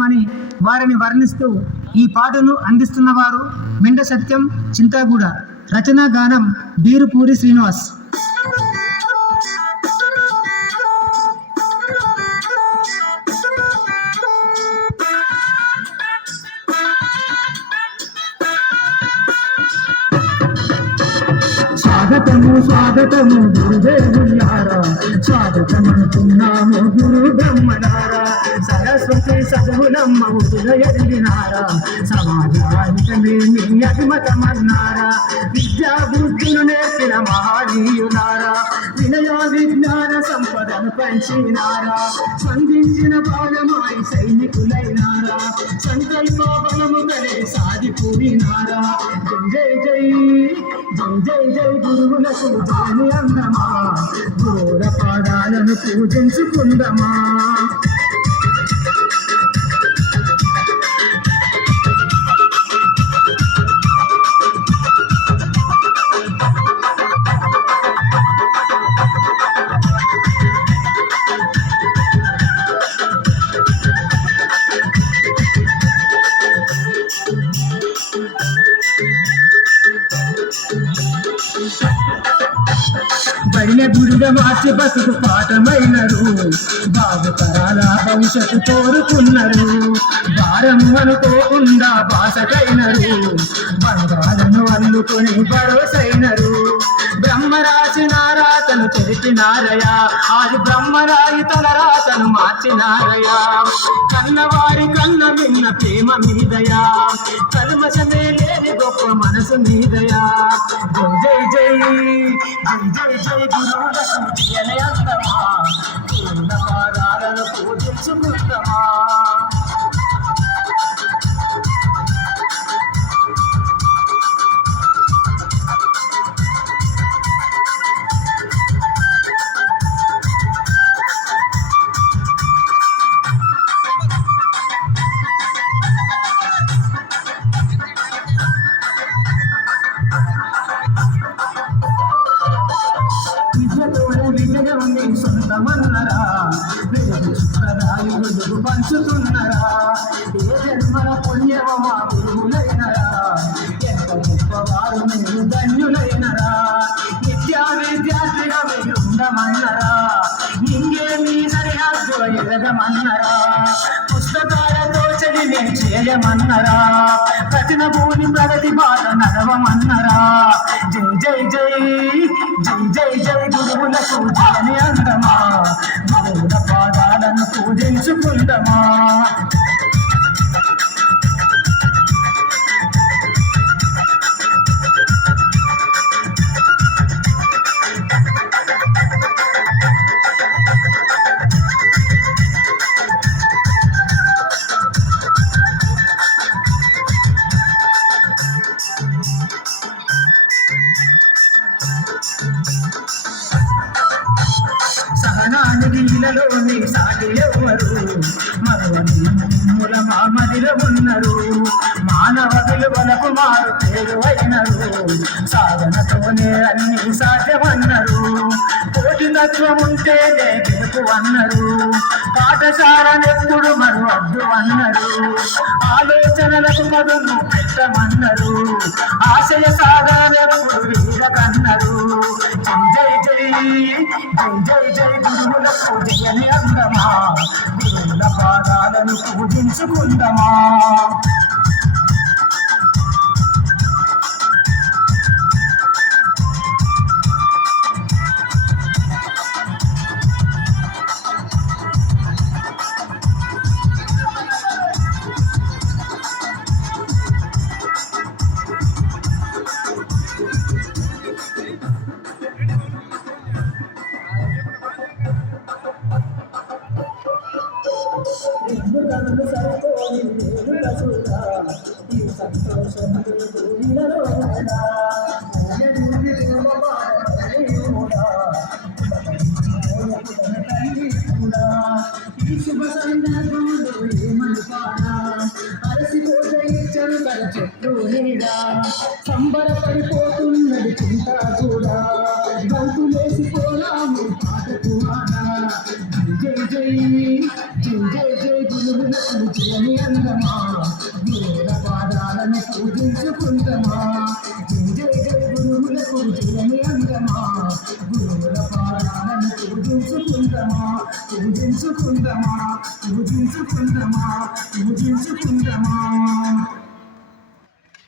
మని వారిని వర్ణిస్తూ ఈ పాటను అందిస్తున్న వారు మెండ సత్యం చింతాగూడ. రచనా గానం బీరుపూరి శ్రీనివాస్. స్వాగతము స్వాగతము గురుదేవులారా, స్వాగతమనుకున్నాము గురు బ్రహ్మలారా. సరస్వతి సద్గుణమ్మ ఉదయగినారా, సమాజానికమే మీ అభిమతమన్నారా. విద్యా బుద్ధులు నేర్పిన మహనీయులారా, వినయ విజ్ఞాన సంపదను పంచినారా. స్పందించిన బాలమాయి సైనికులైనారా, సంకల్ప బలము కలిగి సాగిపోయినారా. జై జై జై జై జై గురువులకు జయని అందమా, గురువుల పాదాలను పూజించుకుందమా. బడిన గుడిగా మార్చి బతుకు పాఠమైనరు, బాగుతరాల భవిష్యత్తు కోరుకున్నారు. భారము అనుకోకుండా బాసకైనరు, బంగాలను అల్లుకొని భరోసైనరు. బ్రహ్మ రాసిన రాతను చెరిపినారయా, ఆది బ్రహ్మరాయి తన రాతను మార్చినారయా. కన్నవారి కన్న విన్న ప్రేమ మీదయా, కల్మషమే లేని గొప్ప మనసు మీదయా. జై జై జై జై జై గురువులకు జయని అందమా, గురువుల పాదాలను పూజించుకుందామా. సొంతమన్నరా, వెలుగు పంచుతున్నరా. ఏ జన్మల పుణ్యమా గురువులైనరా, ఎంత గొప్పవారు మీరు ధన్యులైనరా. విద్యా విద్యార్థిగా మీరు ఉండమన్నరా, ఇంకేమీ సరిహద్దు ఎదగమన్నరా. పుస్తకాలతో చదివే చేయమన్నరా, కఠిన భూమి ప్రగతి బాట నడవమన్నరా. జై జై జై జై జై జై గురువులకు జయని అందమా, గురువుల పాదాలను పూజించుకుందమా. సహనానికి ఇలలోని సాటి ఎవ్వరు, మరువని మూల మామదిలో ఉన్నారు. మానవ విలువలకు మారు పేరు అయినరు, సాధనతోనే అన్ని సాధ్యమన్నారు. పోటీ తత్వం ఉంటేనే గెలుపు అన్నారు, పాఠశాలనెప్పుడు మరు అడ్డు అన్నారు. ఆలోచనలకు పదును పెట్టమన్నారు, ఆశయ సాధనెప్పుడు వీరకన్నారు. జై జై జై జై జై గురువులకు జయని అందమా, గురువుల పాదాలను పూజించుకుందమా. సంబరపడిపోతున్నది చింతా కూడా గంతులేసిపోలాము పాటకు జై జై జై జై జై గురువులకు జయ తీయని అందమా గురువుల పాదాలను పూజించుకుందమా జయ జయ గురువులకు తీయని అందమా గురువుల పాదాలను పూజించుకుందమా పూజించుకుందమా పూజించుకుందమా పూజించుకుందమా